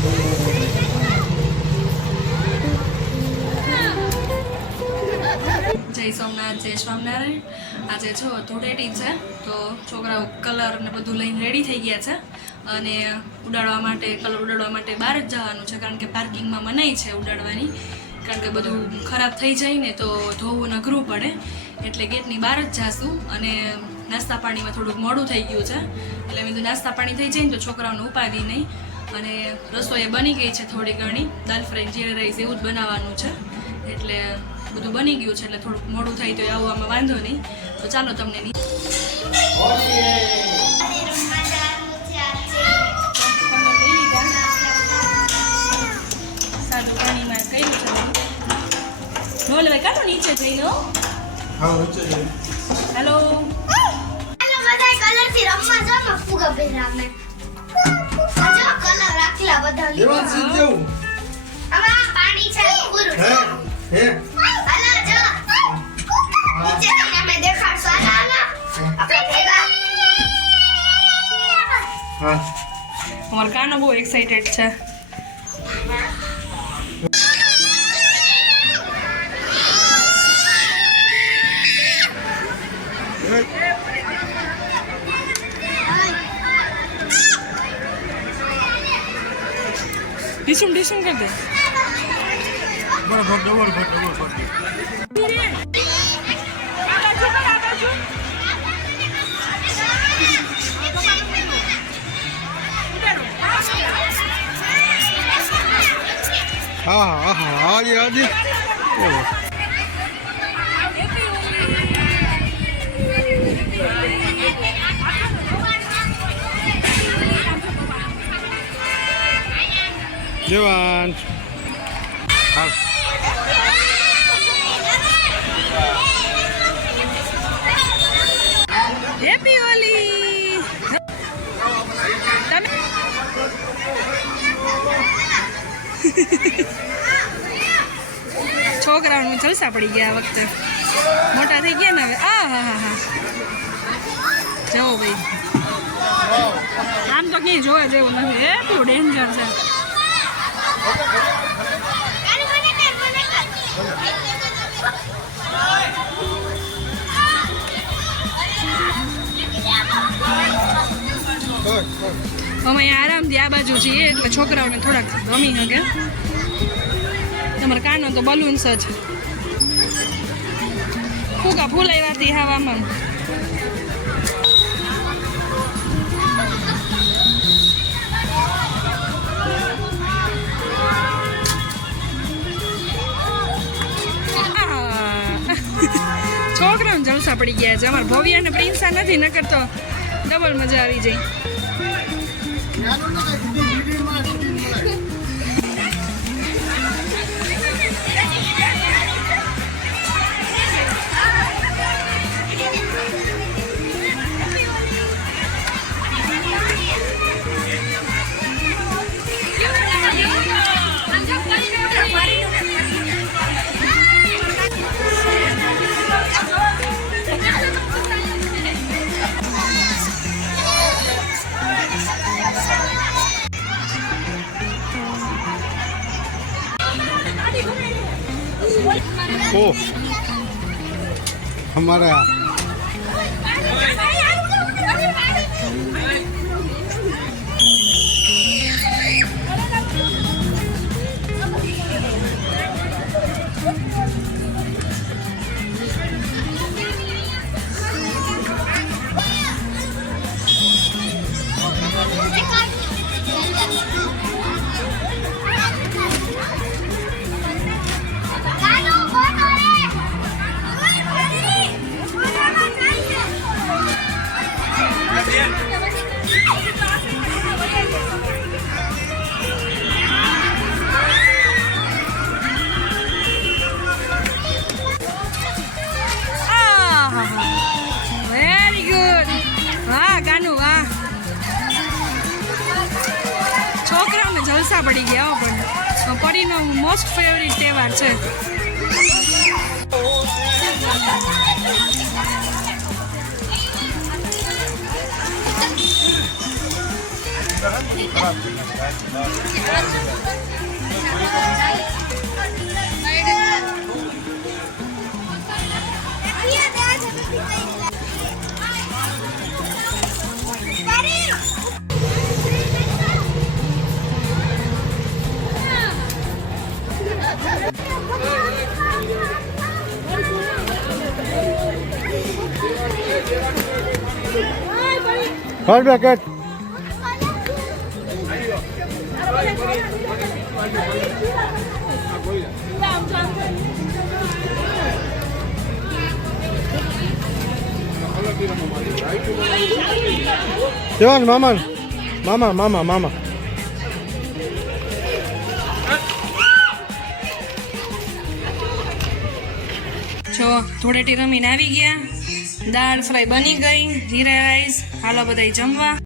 જય સોમનાથ, જય સ્વામિનારાયણ. આજે જો ધૂળેટી છે તો છોકરાઓ કલર ને બધું લઈને રેડી થઈ ગયા છે અને ઉડાડવા માટે કલર ઉડાડવા માટે બહાર જ જવાનું છે, કારણ કે પાર્કિંગમાં મનાઈ છે ઉડાડવાની, કારણ કે બધું ખરાબ થઈ જાય ને તો ધોવું નઘરું પડે, એટલે ગેટની બહાર જ જાશું. અને નાસ્તા પાણીમાં થોડુંક મોડું થઈ ગયું છે, એટલે મેં તો નાસ્તા પાણી થઈ જાય ને તો છોકરાઓને ઉપાદી નહીં. અને રસોઈ બની ગઈ છે થોડી ઘણી, દાલ ફ્રાય જીરા રાઈસ એવું જ બનાવવાનું છે, એટલે બધું બની ગયું છે. એટલે થોડુંક મોડું થાય તો આવવામાં વાંધો નહીં. તો ચાલો તમને સાદું પાણીમાં કર્યું છે. નો લેવાય કાઢો નીચે જઈને. હેલો બધા કલરથી રમવા જાવ ફુગા પહેરામે આજો કલર રાખલા બધા દેવાન સીધ જાઉં હવે આ પાણી છે પૂરું હે હાલો જો નીચે તમે દેખાડશો હાલો આપણે ભેગા હા અમાર કાનો બહુ એક્સાઇટેડ છે. ડીસુમ ડીસુમ કર દે. બરાબર ડબલ હા હા હા આજે આજે Dewan. Al. હેપી હોલી. તમે છોકરાઓનું જલસા પડી ગયા આ વખતે, મોટા થઈ ગયા ને હવે. હા હા હા હા જવો ભાઈ, આમ તો ક્યાંય જોવા જેવું નથી, એટલું ડેન્જર છે. અમે આરામથી આ બાજુ છીએ એટલે છોકરાઓને થોડાક ગમી શકે. તમારા કાનો તો બલૂન્સ જ ફૂગા ફૂલાવ્યાથી હવામાં. છોકરાઓને જલસા પડી ગયા છે. અમારા ભવ્ય અને પ્રિન્સા નથી, નકર તો ડબલ મજા આવી જાય. ओ हमारा વેરી ગુડ. વાહ કાનુ વાહ, છોકરાઓને જલસા પડી ગયા. પણ પરીનો મોસ્ટ ફેવરિટ તહેવાર છે. Hard bracket. Devan, mama. જો ધૂળેટી રમીને આવી ગયા, દાળ ફ્રાય બની ગઈ, જીરા રાઈસ. હાલો બધાય જમવા.